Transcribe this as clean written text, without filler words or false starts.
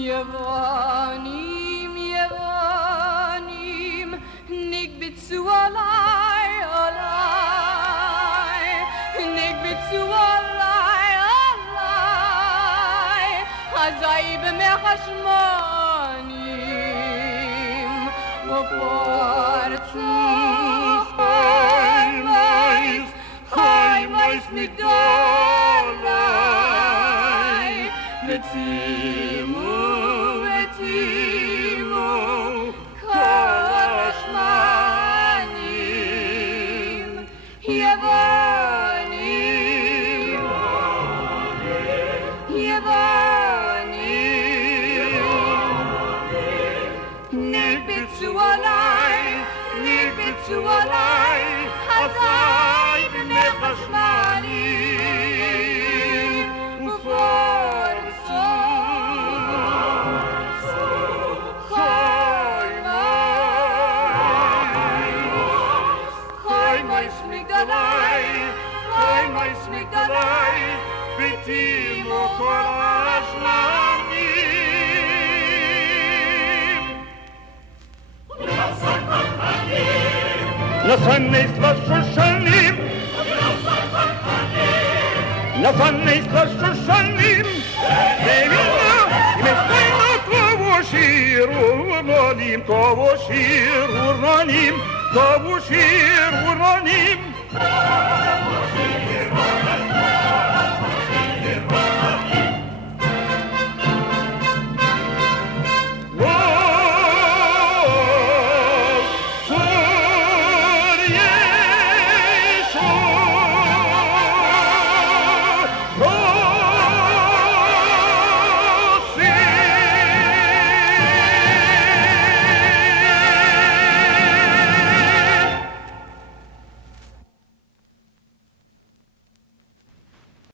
יוונים, יוונים, נקבצו עליי, עליי, נקבצו עליי, עליי, אזי במחשמונים, ופרצו חיימייס מגדולי, וצימו, וצימו, כל השמנים, יוונים, יוונים, נקבצו עליי, נקבצו עליי, אזי במחשמנים, ופרצו חיימייס מגדולי, חיימייס מגדולי, וצימו כל השמנים. Насанный шушаным, насанный шушаным, Девина, иместайна кого ширурнаним, кого ширурнаним, кого ширурнаним.